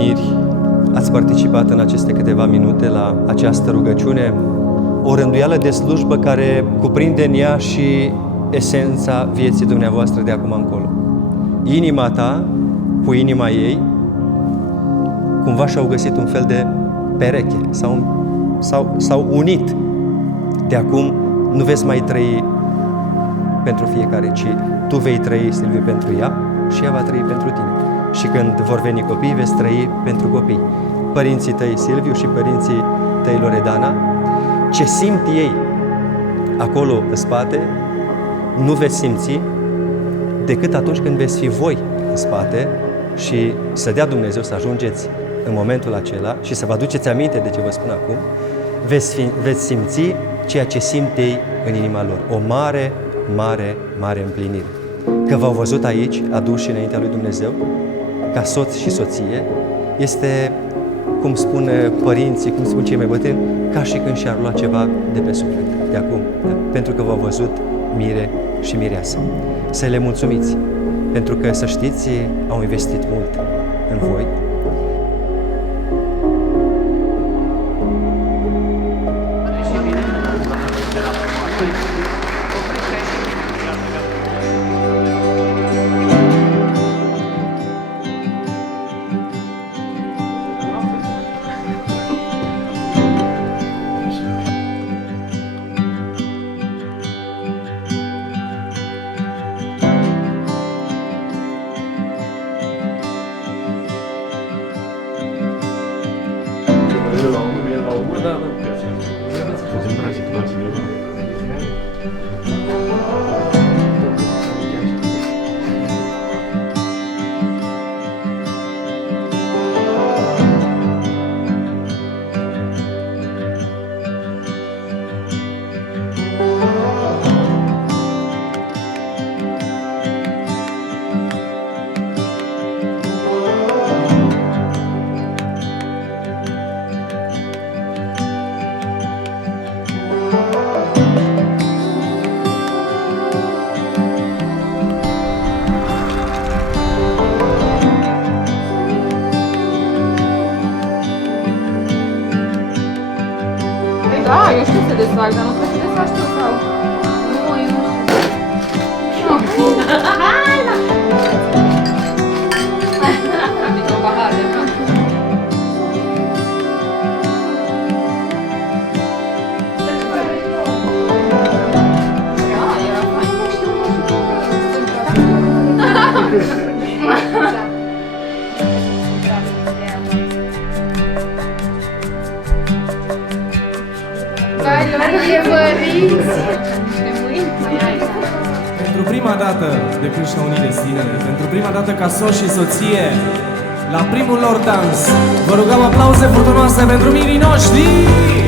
miri, ați participat în aceste câteva minute la această rugăciune, o rânduială de slujbă care cuprinde în ea și esența vieții dumneavoastră de acum încolo. Inima ta cu inima ei cumva și-au găsit un fel de pereche, s-au unit. De acum nu veți mai trăi pentru fiecare, ci tu vei trăi, Silviu, pentru ea și ea va trăi pentru tine. Și când vor veni copii, veți trăi pentru copii. Părinții tăi, Silviu, și părinții tăi, Loredana, ce simt ei acolo în spate, nu veți simți decât atunci când veți fi voi în spate și să dea Dumnezeu să ajungeți în momentul acela și să vă aduceți aminte de ce vă spun acum, veți simți ceea ce simt ei în inima lor. O mare, mare, mare împlinire. Că v-au văzut aici, aduși înaintea lui Dumnezeu, ca soț și soție, este, cum spun părinții, cum spun cei mai bătrâni, ca și când și-ar lua ceva de pe suflet, de acum, pentru că v-au văzut mire și mireasă. Să le mulțumiți, pentru că, să știți, au investit mult în voi. Da, eu știu să desfac, dar nu trebuie să desfaci tu sau... Nu, eu nu știu. Hai, da! Am dintr-o pahar de fapt. Da, era fain, nu știu, Pentru prima dată de când și-au unit destinele, pentru prima dată ca soț și soție, la primul lor dans, vă rugăm aplauze furtunoase pentru mirii noștri!